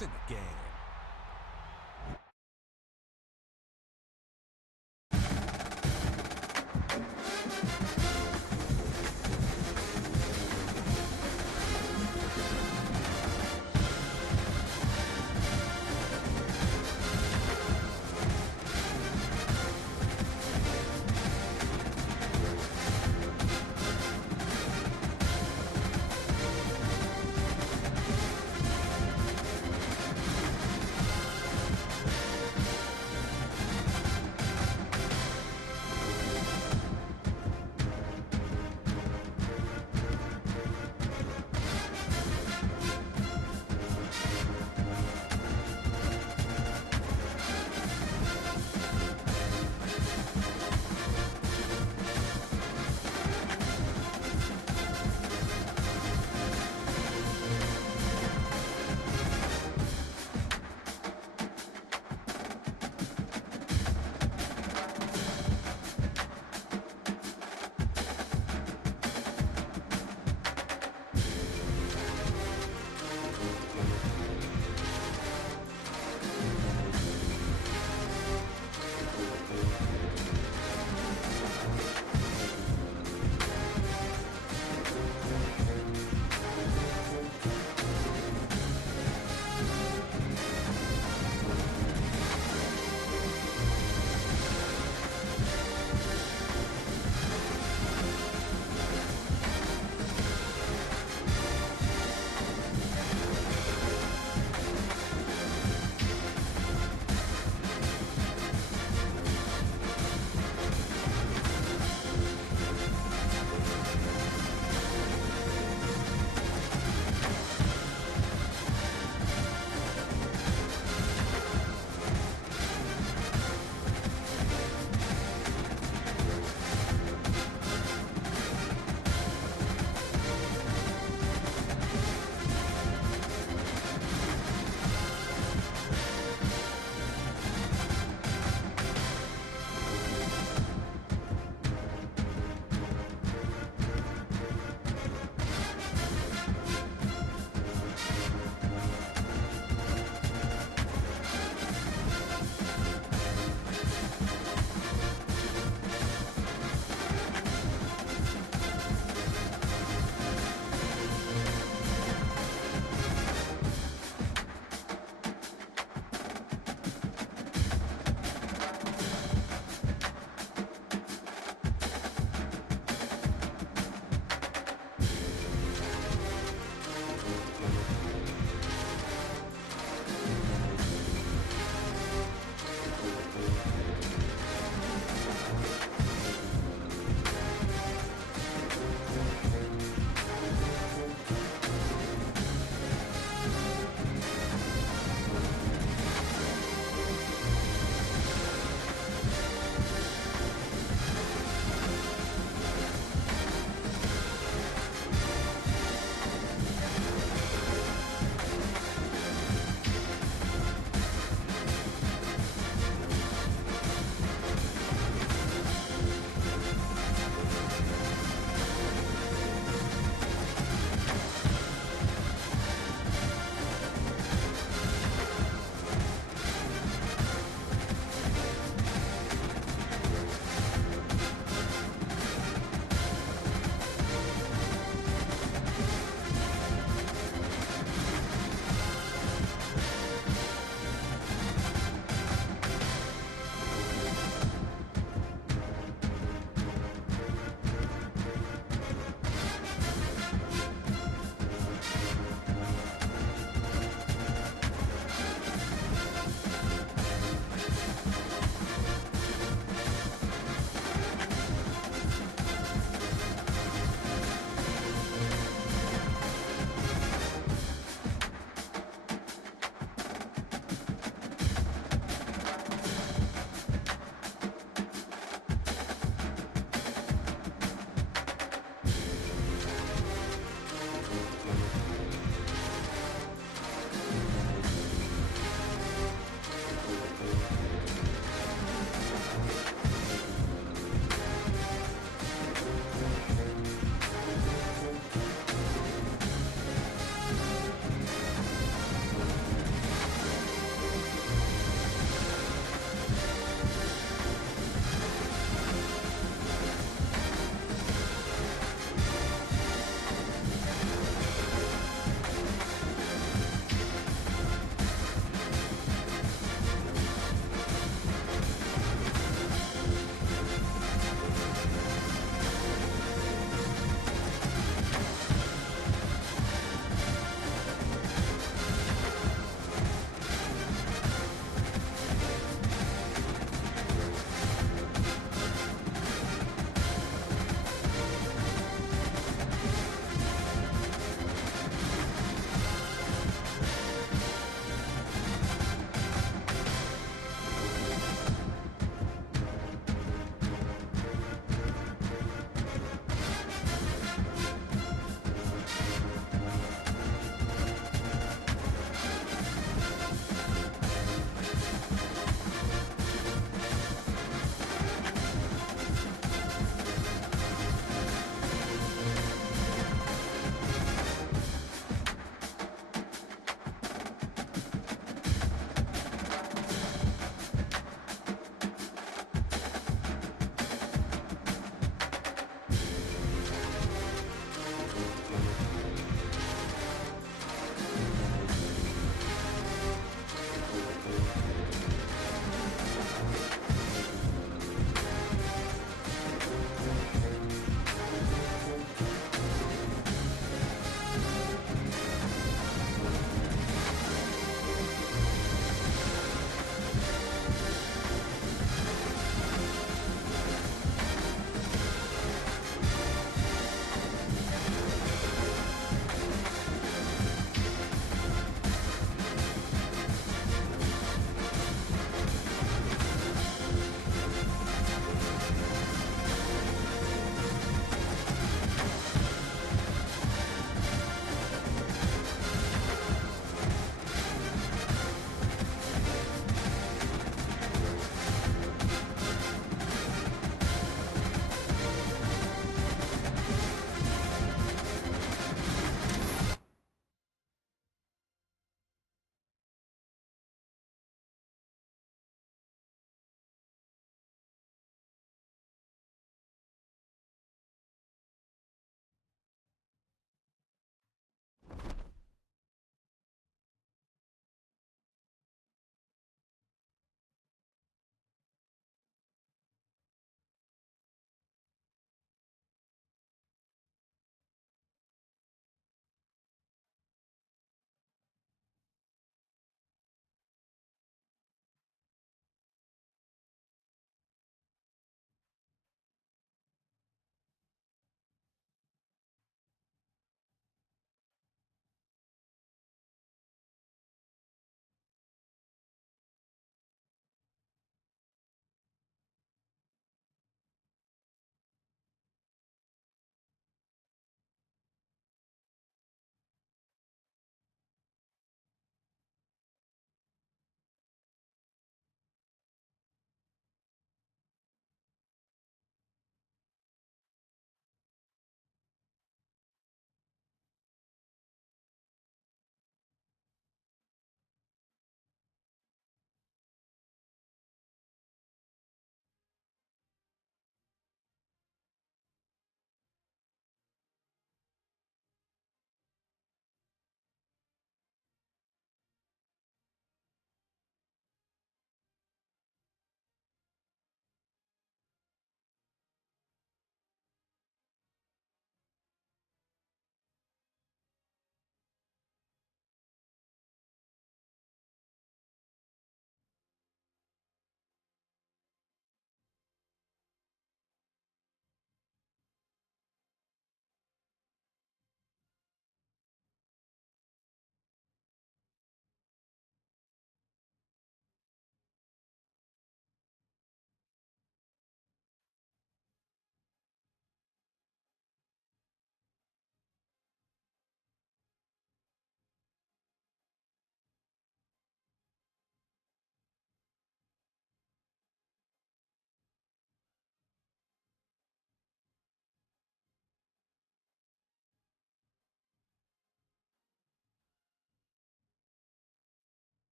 points in the game.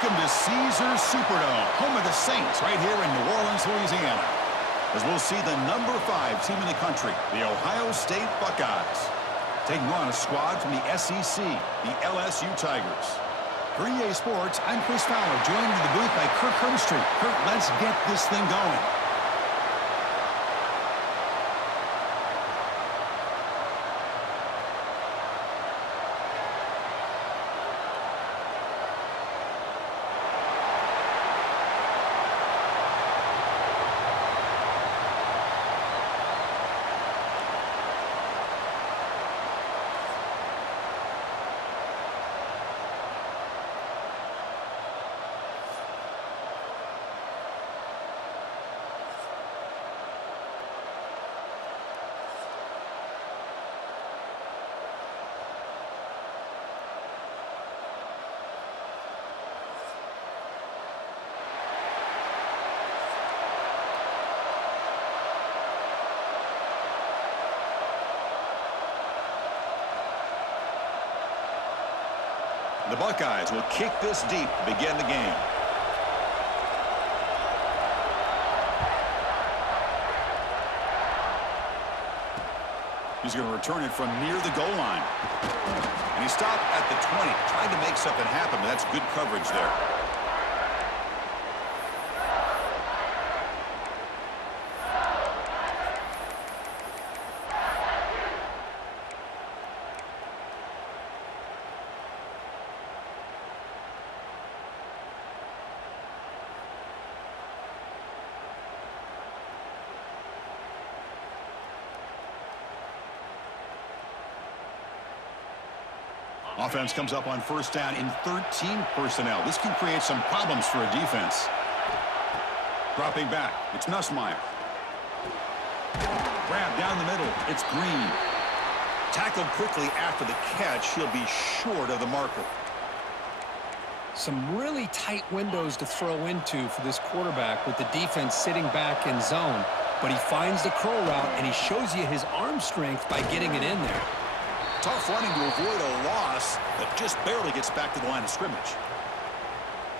Welcome to Caesars Superdome, home of the Saints, right here in New Orleans, Louisiana. As we'll see the number 5 team in the country, the Ohio State Buckeyes, taking on a squad from the SEC, the LSU Tigers. For EA Sports, I'm Chris Fowler, joined in the booth by Kirk Herbstreit. Kirk, let's get this thing going. The Buckeyes will kick this deep to begin the game. He's going to return it from near the goal line. And he stopped at the 20, trying to make something happen, but that's good coverage there. Offense comes up on first down in 13 personnel. This can create some problems for a defense. Dropping back, it's Nussmeier. Grab down the middle, it's Green. Tackled quickly after the catch, he'll be short of the marker. Some really tight windows to throw into for this quarterback with the defense sitting back in zone. But he finds the curl route, and he shows you his arm strength by getting it in there. Tough running to avoid a loss, but just barely gets back to the line of scrimmage.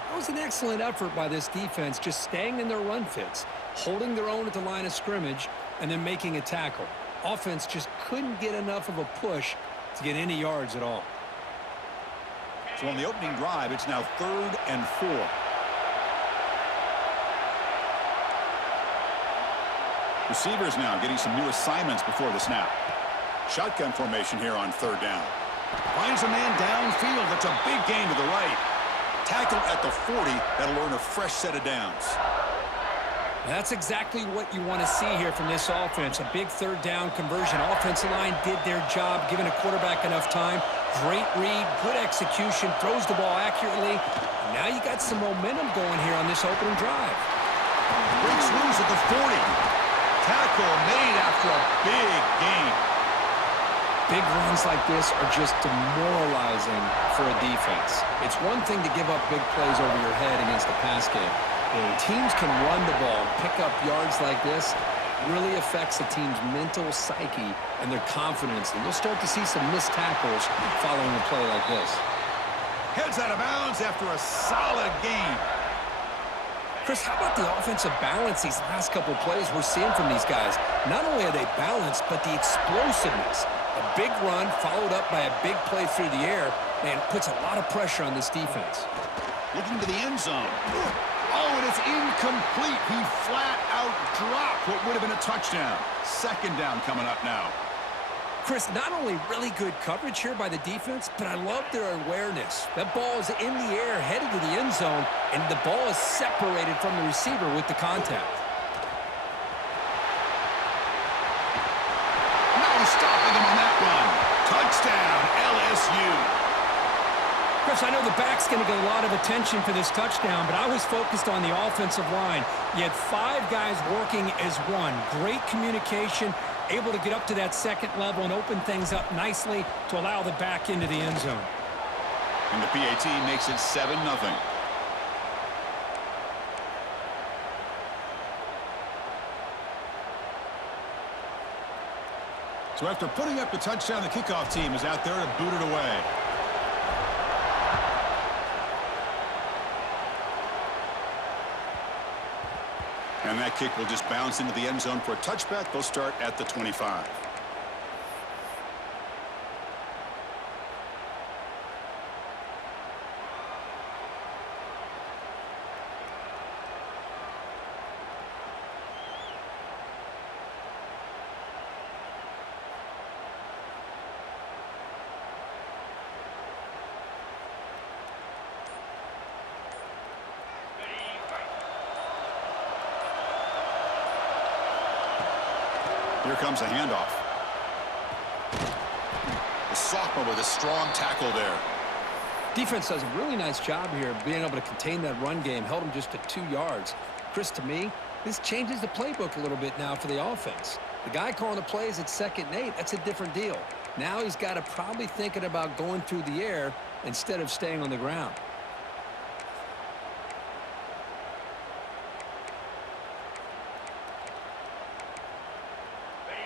That was an excellent effort by this defense, just staying in their run fits, holding their own at the line of scrimmage, and then making a tackle. Offense just couldn't get enough of a push to get any yards at all. So on the opening drive, it's now 3rd and 4. Receivers now getting some new assignments before the snap. Shotgun formation here on 3rd down. Finds a man downfield. That's a big gain to the right. Tackle at the 40. That'll earn a fresh set of downs. That's exactly what you want to see here from this offense. A big 3rd down conversion. Offensive line did their job, giving a quarterback enough time. Great read, good execution, throws the ball accurately. Now you got some momentum going here on this opening drive. Breaks loose at the 40. Tackle made after a big gain. Big runs like this are just demoralizing for a defense. It's one thing to give up big plays over your head against the pass game. When teams can run the ball, pick up yards like this, it really affects a team's mental psyche and their confidence. And you'll start to see some missed tackles following a play like this. Heads out of bounds after a solid gain. Chris, how about the offensive balance these last couple plays we're seeing from these guys? Not only are they balanced, but the explosiveness. A big run followed up by a big play through the air, man, puts a lot of pressure on this defense. Looking to the end zone. Oh, and it's incomplete. He flat out dropped what would have been a touchdown. 2nd down coming up now. Chris, not only really good coverage here by the defense, but I love their awareness. That ball is in the air, headed to the end zone, and the ball is separated from the receiver with the contact. Stopping him on that run. Touchdown, LSU. Chris, I know the back's going to get a lot of attention for this touchdown, but I was focused on the offensive line. You had 5 guys working as one. Great communication, able to get up to that 2nd level and open things up nicely to allow the back into the end zone. And the PAT makes it 7-0. So after putting up the touchdown, the kickoff team is out there to boot it away. And that kick will just bounce into the end zone for a touchback. They'll start at the 25. Here comes a handoff. The sophomore with a strong tackle there. Defense does a really nice job here being able to contain that run game. Held him just to 2 yards. Chris, to me, this changes the playbook a little bit now for the offense. The guy calling the plays at 2nd and 8, that's a different deal. Now he's got to probably thinking about going through the air instead of staying on the ground.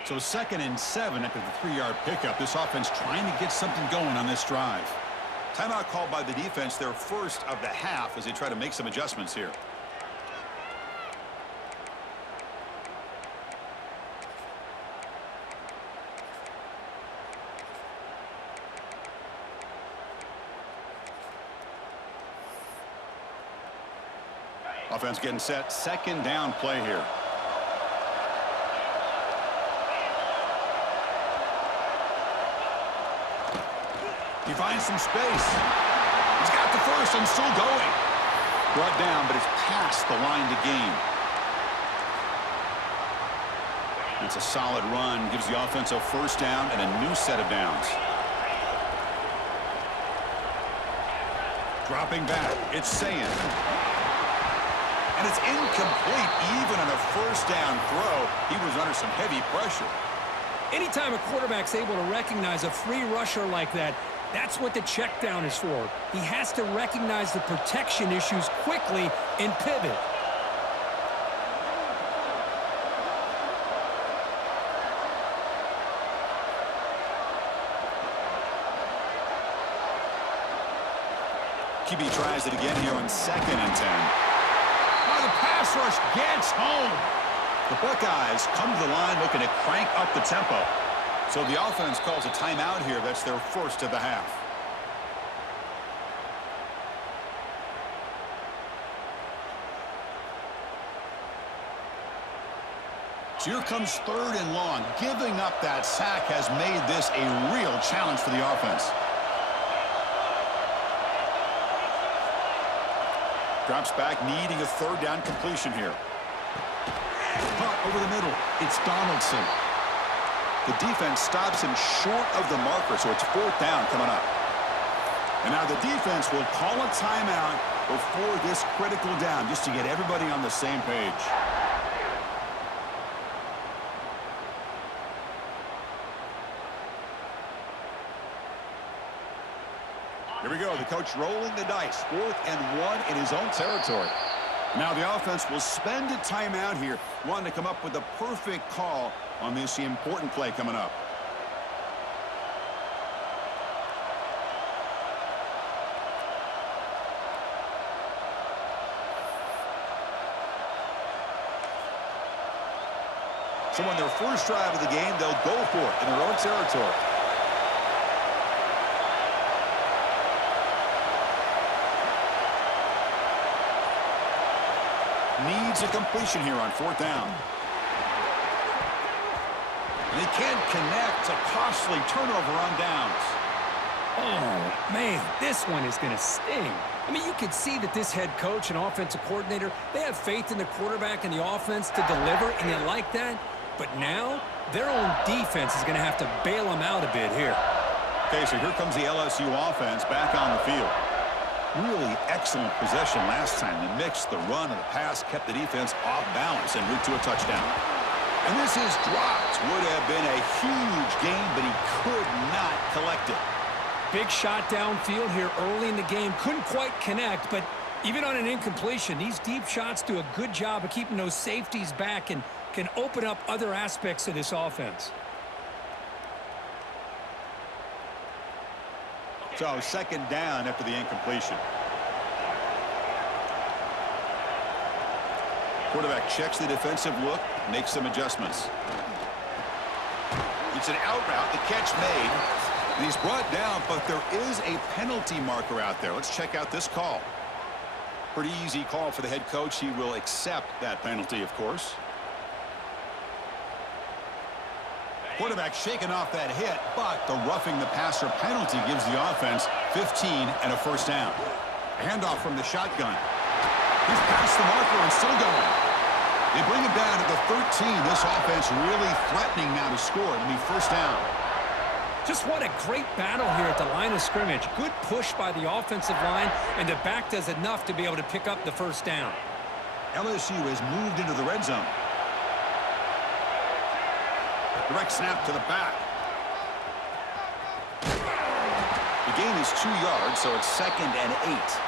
So 2nd and 7 after the 3-yard pickup. This offense trying to get something going on this drive. Timeout called by the defense, their first of the half, as they try to make some adjustments here. Offense getting set. 2nd down play here. He finds some space. He's got the first and still going. Brought down, but it's past the line to gain. It's a solid run. Gives the offense a 1st down and a new set of downs. Dropping back. It's Sayin. And it's incomplete. Even on a 1st down throw, he was under some heavy pressure. Anytime a quarterback's able to recognize a free rusher like that, that's what the check down is for. He has to recognize the protection issues quickly and pivot. QB tries it again here on 2nd and 10. Oh, the pass rush gets home. The Buckeyes come to the line looking to crank up the tempo. So the offense calls a timeout here. That's their first of the half. So here comes 3rd and long. Giving up that sack has made this a real challenge for the offense. Drops back, needing a 3rd down completion here. Caught over the middle. It's Donaldson. The defense stops him short of the marker, so it's 4th down coming up. And now the defense will call a timeout before this critical down, just to get everybody on the same page. Here we go. The coach rolling the dice. 4th and 1 in his own territory. Now the offense will spend a timeout here, wanting to come up with a perfect call on this important play coming up. So on their first drive of the game, they'll go for it in their own territory. Needs a completion here on 4th down. And they can't connect. A costly turnover on downs. Oh, man, this one is going to sting. I mean, you can see that this head coach and offensive coordinator, they have faith in the quarterback and the offense to deliver, and they like that. But now, their own defense is going to have to bail them out a bit here. Okay, so here comes the LSU offense back on the field. Really excellent possession last time. They mixed the run and the pass, kept the defense off balance, and moved to a touchdown. And this is dropped. Would have been a huge gain, but he could not collect it. Big shot downfield here early in the game. Couldn't quite connect, but even on an incompletion, these deep shots do a good job of keeping those safeties back and can open up other aspects of this offense. So 2nd down after the incompletion. Quarterback checks the defensive look, makes some adjustments. It's an out route, the catch made. And he's brought down, but there is a penalty marker out there. Let's check out this call. Pretty easy call for the head coach. He will accept that penalty, of course. Quarterback shaking off that hit, but the roughing the passer penalty gives the offense 15 and a first down. A handoff from the shotgun. He's past the marker and still going. They bring him down to the 13. This offense really threatening now to score. It'll be first down. Just what a great battle here at the line of scrimmage. Good push by the offensive line, and the back does enough to be able to pick up the first down. LSU has moved into the red zone. Direct snap to the back. The gain is 2 yards, so it's 2nd and 8.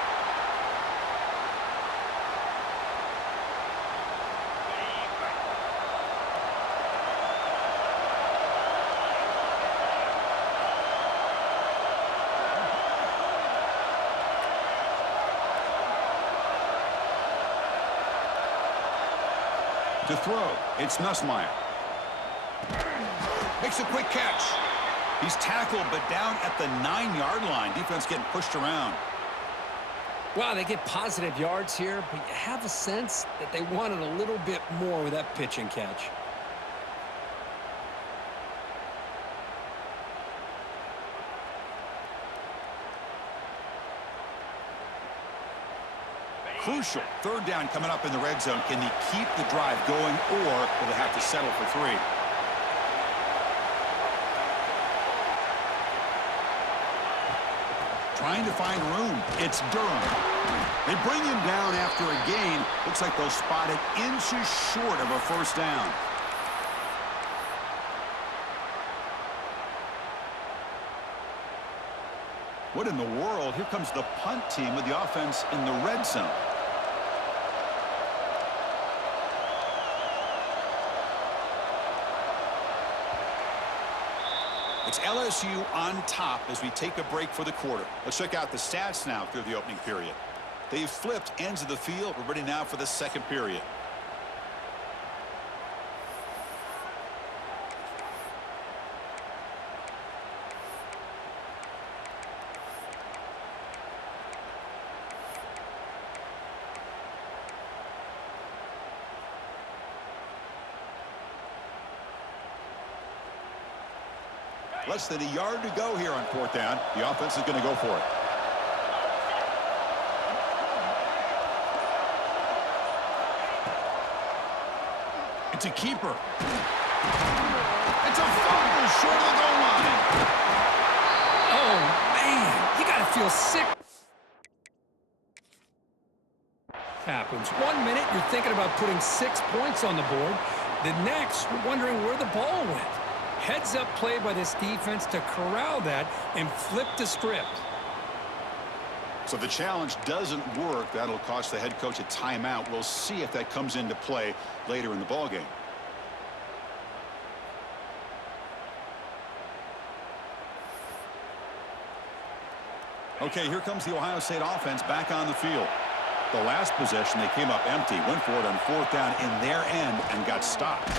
To throw, it's Nussmeier. Makes a quick catch. He's tackled, but down at the 9-yard line. Defense getting pushed around. Wow, they get positive yards here, but you have a sense that they wanted a little bit more with that pitch and catch. Crucial. 3rd down coming up in the red zone. Can they keep the drive going, or will they have to settle for 3? Trying to find room. It's Durham. They bring him down after a gain. Looks like they'll spot it inches short of a first down. What in the world? Here comes the punt team with the offense in the red zone. It's LSU on top as we take a break for the quarter. Let's check out the stats now through the opening period. They've flipped ends of the field. We're ready now for the second period. Less than a yard to go here on 4th down. The offense is going to go for it. It's a keeper. It's a fumble short of the goal line. Oh, man, you got to feel sick. Happens. 1 minute, you're thinking about putting 6 points on the board. The next, you're wondering where the ball went. Heads-up play by this defense to corral that and flip the script. So the challenge doesn't work. That'll cost the head coach a timeout. We'll see if that comes into play later in the ballgame. Okay, here comes the Ohio State offense back on the field. The last possession, they came up empty, went for it on 4th down in their end and got stopped.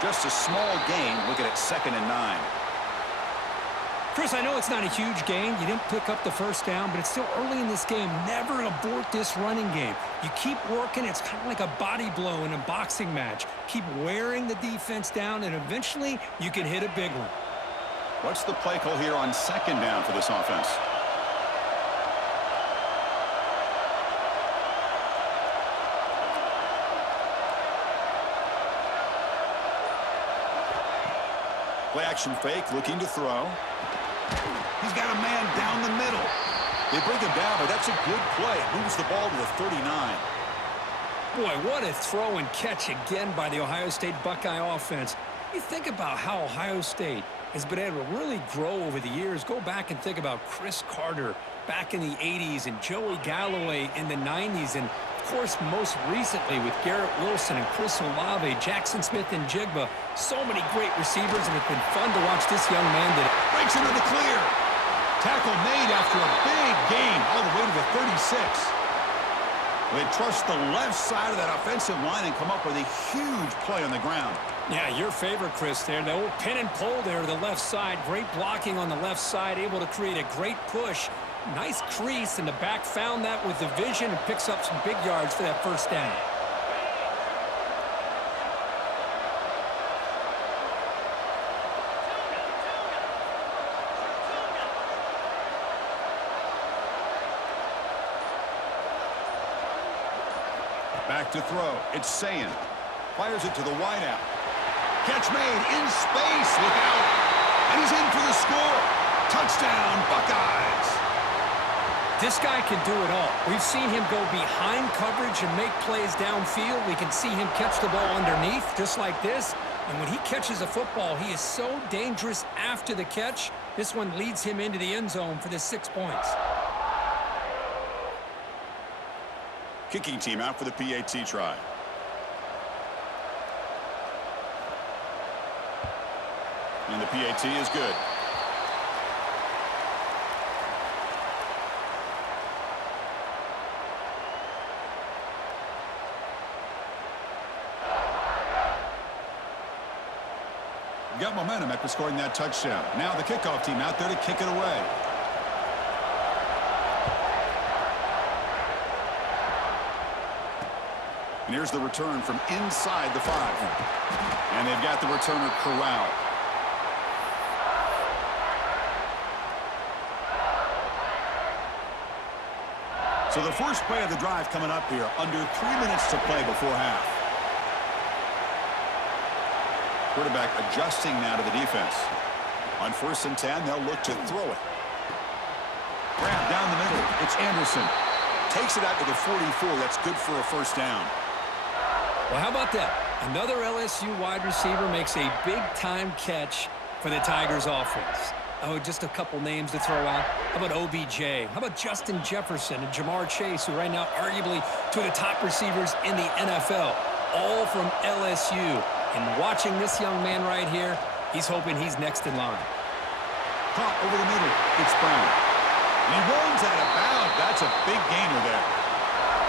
Just a small gain. Looking at 2nd and 9. Chris, I know it's not a huge gain. You didn't pick up the first down, but it's still early in this game. Never abort this running game. You keep working. It's kind of like a body blow in a boxing match. Keep wearing the defense down, and eventually you can hit a big one. What's the play call here on 2nd down for this offense? Play action fake, looking to throw. He's got a man down the middle. They bring him down, but that's a good play. Moves the ball to the 39. Boy, what a throw and catch again by the Ohio State Buckeye offense. You think about how Ohio State has been able to really grow over the years. Go back and think about Chris Carter back in the 80s and Joey Galloway in the 90s. And, of course, most recently with Garrett Wilson and Chris Olave, Jackson Smith and Jigba. So many great receivers, and it's been fun to watch this young man that breaks into the clear. Tackle made after a big gain all the way to the 36. They trust the left side of that offensive line and come up with a huge play on the ground. Yeah, your favorite, Chris, there. The old pin and pull there to the left side. Great blocking on the left side, able to create a great push. Nice crease, and the back found that with the vision and picks up some big yards for that first down. Back to throw. It's Sayin. Fires it to the wideout. Catch made in space. Look out. And he's in for the score. Touchdown, Buckeyes. This guy can do it all. We've seen him go behind coverage and make plays downfield. We can see him catch the ball underneath, just like this. And when he catches a football, he is so dangerous after the catch. This one leads him into the end zone for the 6 points. Kicking team out for the PAT try. And the PAT is good. Got momentum after scoring that touchdown. Now the kickoff team out there to kick it away. And here's the return from inside the 5. And they've got the returner corralled. So the first play of the drive coming up here. Under 3 minutes to play before half. Quarterback adjusting now to the defense. On 1st and 10, they'll look to throw it. Grab down the middle. It's Anderson. Takes it out to the 44. That's good for a first down. Well, how about that? Another LSU wide receiver makes a big-time catch for the Tigers offense. Oh, just a couple names to throw out. How about OBJ? How about Justin Jefferson and Jamar Chase, who right now arguably two of the top receivers in the NFL, all from LSU. And watching this young man right here, he's hoping he's next in line. Pop over the middle. It's Brown. And he runs out of bounds. That's a big gainer there.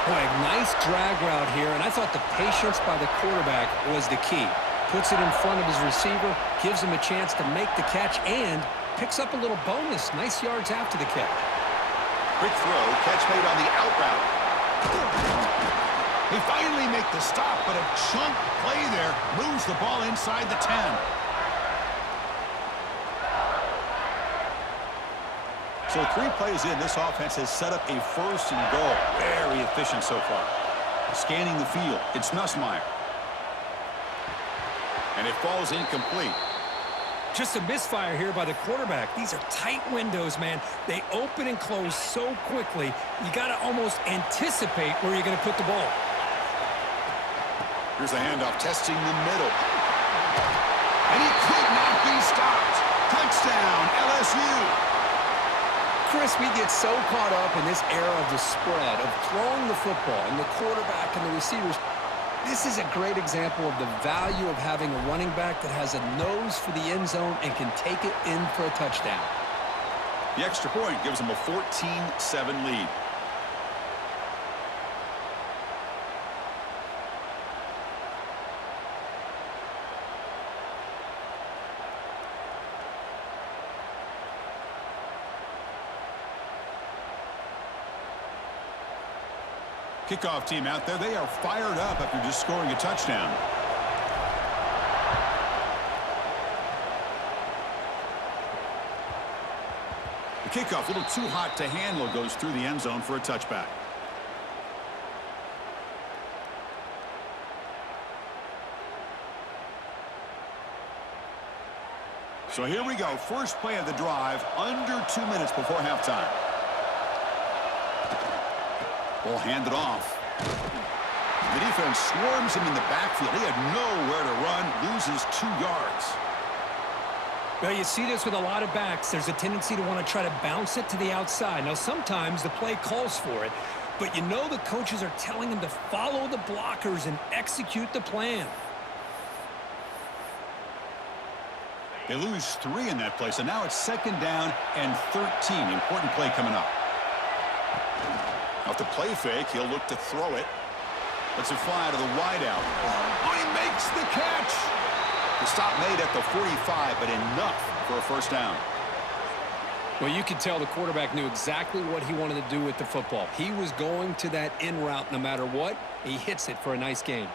Boy, a nice drag route here, and I thought the patience by the quarterback was the key. Puts it in front of his receiver, gives him a chance to make the catch, and picks up a little bonus. Nice yards after the catch. Quick throw, catch made on the out route. They finally make the stop, but a chunk play there moves the ball inside the 10. So 3 plays in, this offense has set up a 1st and goal. Very efficient so far. Scanning the field, it's Nussmeier. And it falls incomplete. Just a misfire here by the quarterback. These are tight windows, man. They open and close so quickly, you got to almost anticipate where you're going to put the ball. Here's a handoff, testing the middle. And he could not be stopped. Touchdown, LSU. Chris, we get so caught up in this era of the spread, of throwing the football, and the quarterback and the receivers. This is a great example of the value of having a running back that has a nose for the end zone and can take it in for a touchdown. The extra point gives them a 14-7 lead. Kickoff team out there, they are fired up after just scoring a touchdown. The kickoff, a little too hot to handle, goes through the end zone for a touchback. So here we go, first play of the drive, under 2 minutes before halftime. Ball handed off. The defense swarms him in the backfield. He had nowhere to run, loses 2 yards. Well, you see this with a lot of backs. There's a tendency to want to try to bounce it to the outside. Now, sometimes the play calls for it, but you know the coaches are telling them to follow the blockers and execute the plan. They lose 3 in that play, so now it's 2nd down and 13. Important play coming up. Off the play fake, he'll look to throw it. Lets it fly to the wideout. Oh, he makes the catch! The stop made at the 45, but enough for a first down. Well, you could tell the quarterback knew exactly what he wanted to do with the football. He was going to that in route no matter what. He hits it for a nice gain.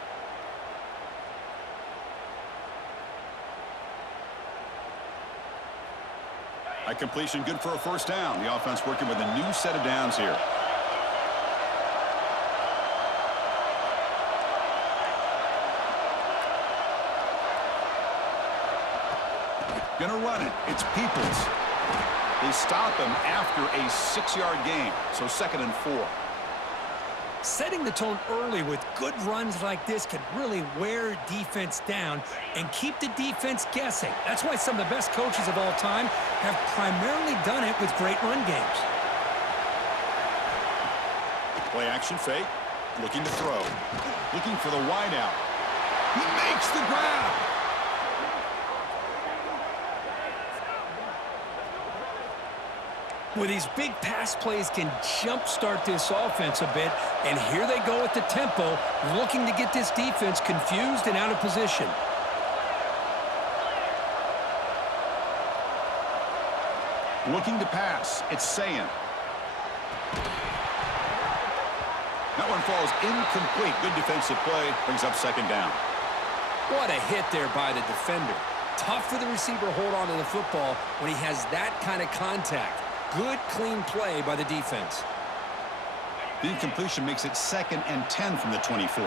A completion good for a first down. The offense working with a new set of downs here. Gonna run it. It's Peoples. They stop him after a 6-yard gain, so 2nd and 4. Setting the tone early with good runs like this can really wear defense down and keep the defense guessing. That's why some of the best coaches of all time have primarily done it with great run games. Play action fake. Looking to throw. Looking for the wideout. He makes the grab. Well, these big pass plays can jumpstart this offense a bit, and here they go at the tempo, looking to get this defense confused and out of position. Looking to pass. It's Sayan. That one falls incomplete. Good defensive play. Brings up 2nd down. What a hit there by the defender. Tough for the receiver to hold on to the football when he has that kind of contact. Good, clean play by the defense. The incompletion makes it 2nd and 10 from the 24.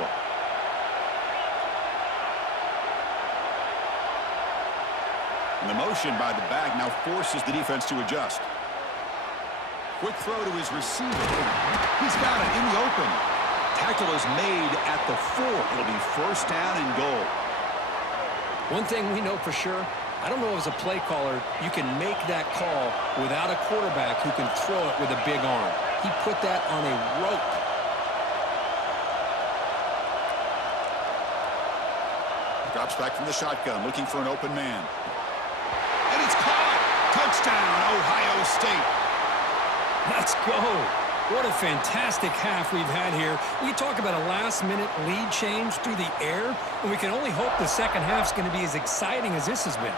And the motion by the back now forces the defense to adjust. Quick throw to his receiver. He's got it in the open. Tackle is made at the 4. It'll be first down and goal. One thing we know for sure, I don't know as a play caller, you can make that call without a quarterback who can throw it with a big arm. He put that on a rope. Drops back from the shotgun, looking for an open man. And it's caught! Touchdown, Ohio State! Let's go! What a fantastic half we've had here. We talk about a last-minute lead change through the air, and we can only hope the second half's going to be as exciting as this has been.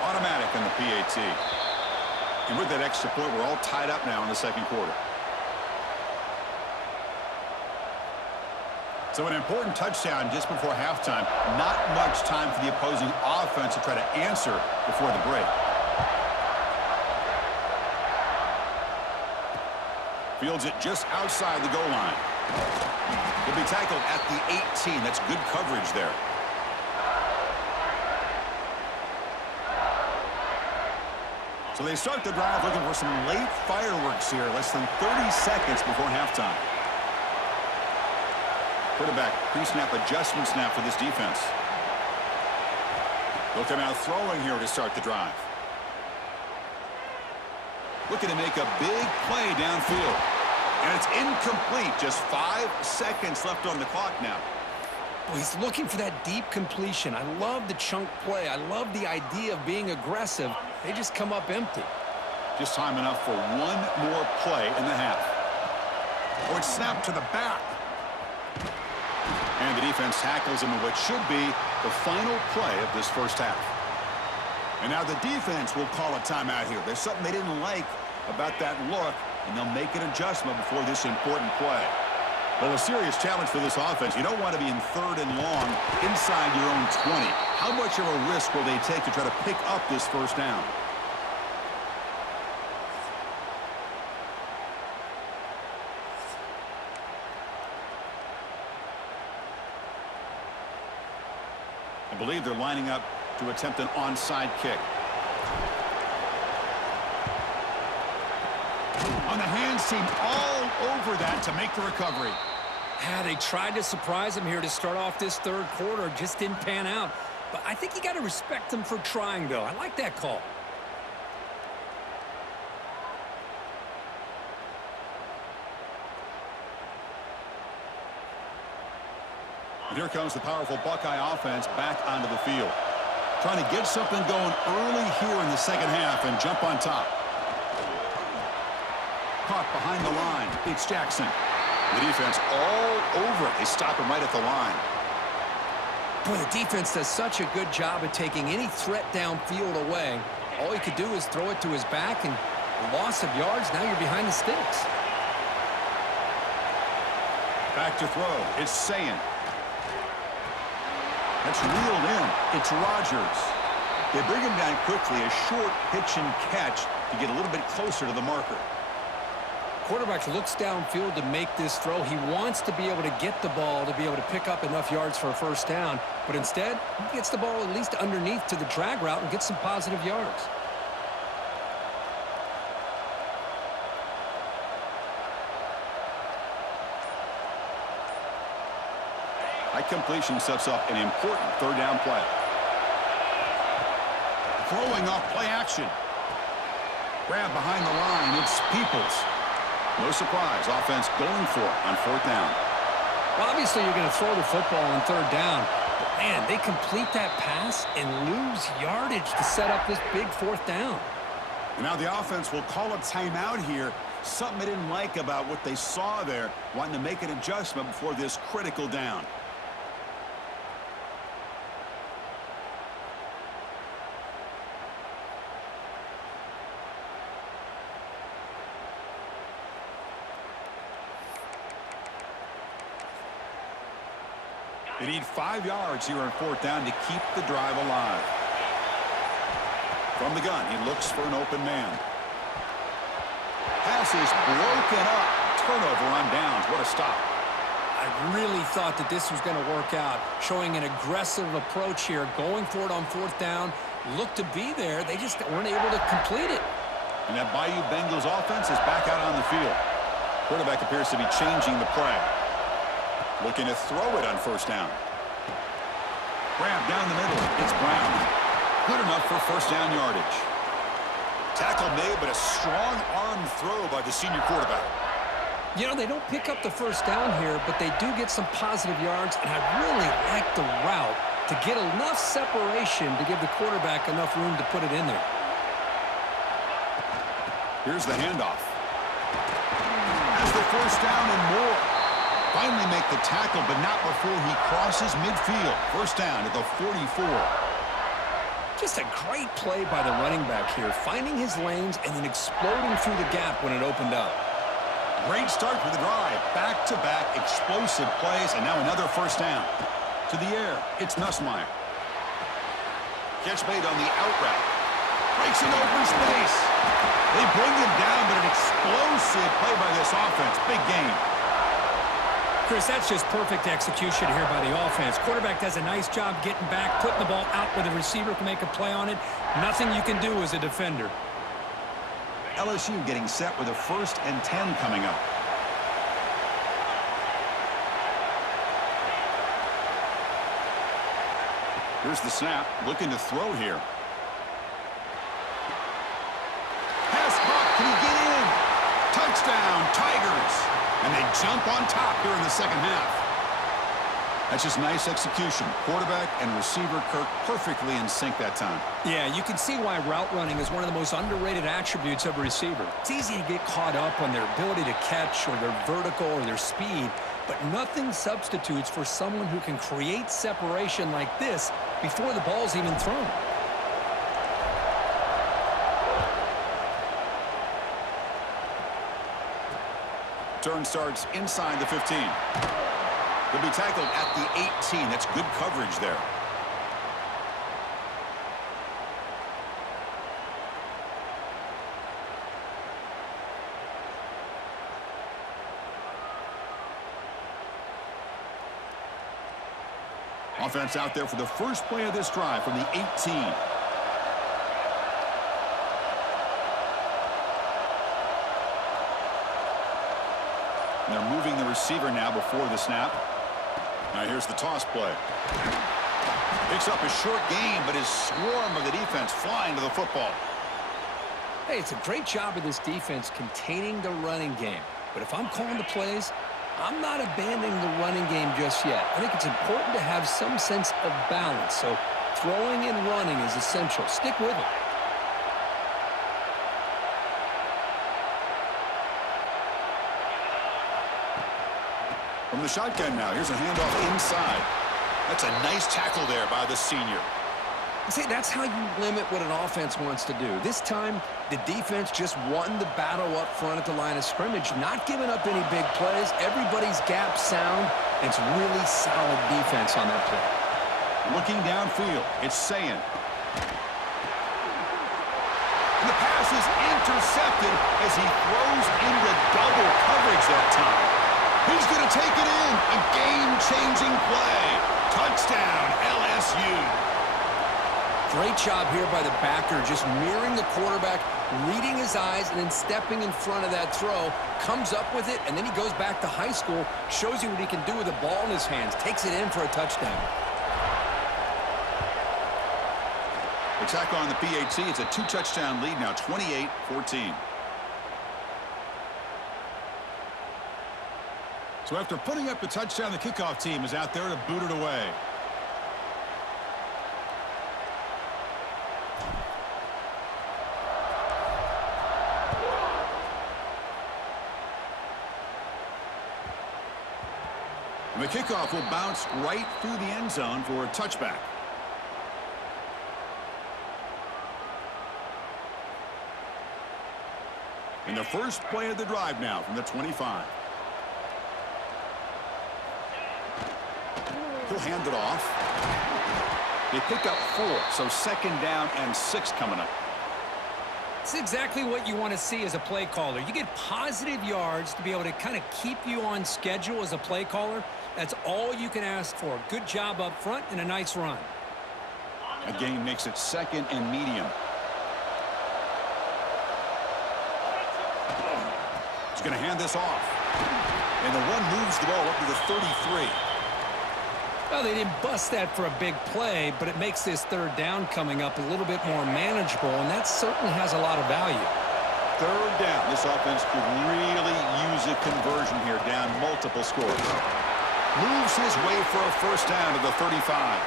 Automatic on the PAT. And with that extra point, we're all tied up now in the second quarter. So an important touchdown just before halftime. Not much time for the opposing offense to try to answer before the break. Fields it just outside the goal line. He'll be tackled at the 18. That's good coverage there. So they start the drive looking for some late fireworks here. Less than 30 seconds before halftime. Quarterback pre-snap adjustment snap for this defense. They'll come out throwing here to start the drive. Looking to make a big play downfield. And it's incomplete. Just 5 seconds left on the clock now. Well, he's looking for that deep completion. I love the chunk play. I love the idea of being aggressive. They just come up empty. Just time enough for one more play in the half. Or it's snapped to the back. And the defense tackles him in what should be the final play of this first half. And now the defense will call a timeout here. There's something they didn't like about that look, and they'll make an adjustment before this important play. Well, a serious challenge for this offense. You don't want to be in 3rd and long inside your own 20. How much of a risk will they take to try to pick up this first down? I believe they're lining up to attempt an onside kick. On the hands team all over that to make the recovery. Yeah, they tried to surprise him here to start off this third quarter. Just didn't pan out. But I think you got to respect them for trying, though. I like that call. And here comes the powerful Buckeye offense back onto the field. Trying to get something going early here in the second half and jump on top. caught behind the line. It's Jackson. The defense all over it. They stop him right at the line. Boy, the defense does such a good job of taking any threat downfield away. All he could do is throw it to his back, and a loss of yards, now you're behind the sticks. Back to throw. It's Sayin. That's reeled in. It's Rodgers. They bring him down quickly. A short pitch and catch to get a little bit closer to the marker. Quarterback looks downfield to make this throw. He wants to be able to get the ball to be able to pick up enough yards for a first down. But instead, he gets the ball at least underneath to the drag route and gets some positive yards. High completion sets up an important third down play. Throwing off play action. Grab behind the line. It's Peoples. No surprise. Offense going for it on fourth down. Well, obviously, you're going to throw the football on third down. But, man, they complete that pass and lose yardage to set up this big fourth down. And now the offense will call a timeout here. Something they didn't like about what they saw there. Wanting to make an adjustment before this critical down. They need 5 yards here on fourth down to keep the drive alive. From the gun, he looks for an open man. Pass is broken up. Turnover on downs. What a stop. I really thought that this was going to work out, showing an aggressive approach here, going for it on fourth down. Looked to be there. They just weren't able to complete it. And that Bayou Bengals offense is back out on the field. Quarterback appears to be changing the play. Looking to throw it on first down. Grab down the middle. It's Brown. Good enough for first down yardage. Tackle made, but a strong arm throw by the senior quarterback. You know, they don't pick up the first down here, but they do get some positive yards, and I really like the route to get enough separation to give the quarterback enough room to put it in there. Here's the handoff. Has the first down and more. Finally make the tackle, but not before he crosses midfield. First down at the 44. Just a great play by the running back here, finding his lanes and then exploding through the gap when it opened up. Great start for the drive. Back-to-back explosive plays, and now another first down. To the air, it's Nussmeier. Catch made on the out route. Breaks in open space. They bring him down, but an explosive play by this offense. Big game. Chris, that's just perfect execution here by the offense. Quarterback does a nice job getting back, putting the ball out where the receiver can make a play on it. Nothing you can do as a defender. LSU getting set with a 1st and 10 coming up. Here's the snap. Looking to throw here. Pass caught. Can he get in? Touchdown, Tigers. And they jump on top here in the second half. That's just nice execution. Quarterback and receiver Kirk perfectly in sync that time. Yeah, you can see why route running is one of the most underrated attributes of a receiver. It's easy to get caught up on their ability to catch or their vertical or their speed, but nothing substitutes for someone who can create separation like this before the ball's even thrown. Turn starts inside the 15. They'll be tackled at the 18. That's good coverage there. Offense out there for the first play of this drive from the 18. And they're moving the receiver now before the snap. Now here's the toss play. Picks up a short gain, but his swarm of the defense flying to the football. Hey, it's a great job of this defense containing the running game. But if I'm calling the plays, I'm not abandoning the running game just yet. I think it's important to have some sense of balance. So throwing and running is essential. Stick with it. From the shotgun now, here's a handoff inside. That's a nice tackle there by the senior. See, that's how you limit what an offense wants to do. This time, the defense just won the battle up front at the line of scrimmage, not giving up any big plays. Everybody's gap sound. It's really solid defense on that play. Looking downfield, it's Sayin. And the pass is intercepted as he throws into double coverage that time. He's going to take it in. A game-changing play. Touchdown, LSU. Great job here by the backer, just mirroring the quarterback, reading his eyes, and then stepping in front of that throw, comes up with it, and then he goes back to high school, shows you what he can do with the ball in his hands, takes it in for a touchdown. They tack on the PAT. It's a 2-touchdown lead now, 28-14. So after putting up the touchdown, the kickoff team is out there to boot it away. And the kickoff will bounce right through the end zone for a touchback. And the first play of the drive now from the 25. He'll hand it off. They pick up 4, so 2nd down and 6 coming up. It's exactly what you want to see as a play caller. You get positive yards to be able to kind of keep you on schedule as a play caller. That's all you can ask for. Good job up front and a nice run. A gain makes it 2nd and medium. He's going to hand this off. And the one moves the ball up to the 33. Well, they didn't bust that for a big play, but it makes this 3rd down coming up a little bit more manageable, and that certainly has a lot of value. 3rd down. This offense could really use a conversion here, down multiple scores. Moves his way for a 1st down to the 35.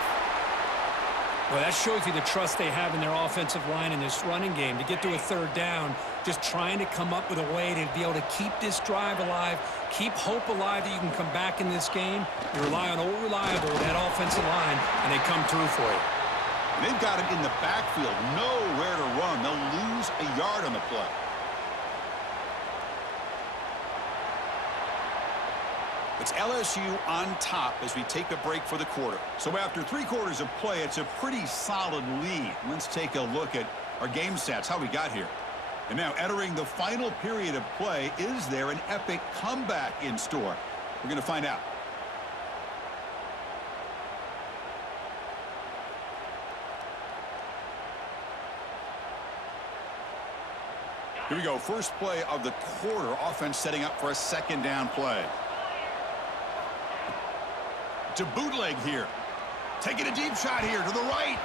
Well, that shows you the trust they have in their offensive line in this running game. To get to a 3rd down, just trying to come up with a way to be able to keep this drive alive, keep hope alive that you can come back in this game. You rely on old reliable, that offensive line, and they come through for you. And they've got him in the backfield, nowhere to run. They'll lose a yard on the play. It's LSU on top as we take a break for the quarter. So after 3 quarters of play, it's a pretty solid lead. Let's take a look at our game stats, how we got here. And now entering the final period of play, is there an epic comeback in store? We're going to find out. Here we go. First play of the quarter. Offense setting up for a 2nd down play. To bootleg here. Taking a deep shot here to the right.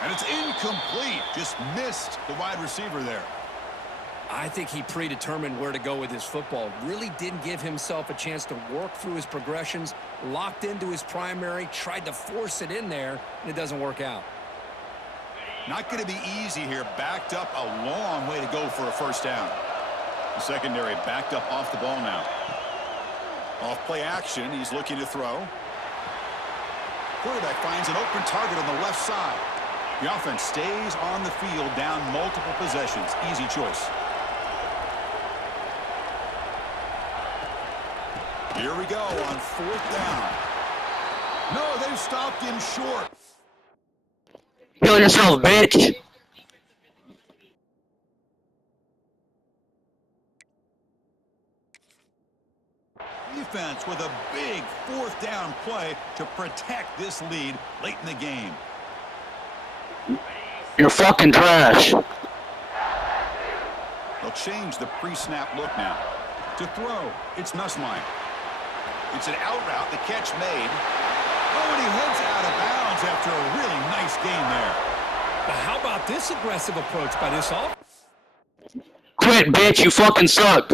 And it's incomplete. Just missed the wide receiver there. I think he predetermined where to go with his football. Really didn't give himself a chance to work through his progressions. Locked into his primary. Tried to force it in there. And it doesn't work out. Not going to be easy here. Backed up a long way to go for a 1st down. The secondary backed up off the ball now. Off play action. He's looking to throw. Quarterback finds an open target on the left side. The offense stays on the field down multiple possessions. Easy choice. Here we go on 4th down. No, they've stopped him short. Kill yourself, bitch. Defense with a big 4th down play to protect this lead late in the game. You're fucking trash. They'll change the pre-snap look now. To throw, it's Nussmeier. It's an out route, the catch made. Oh, and he heads out of bounds after a really nice game there. But how about this aggressive approach by this offense? Quit, bitch. You fucking suck.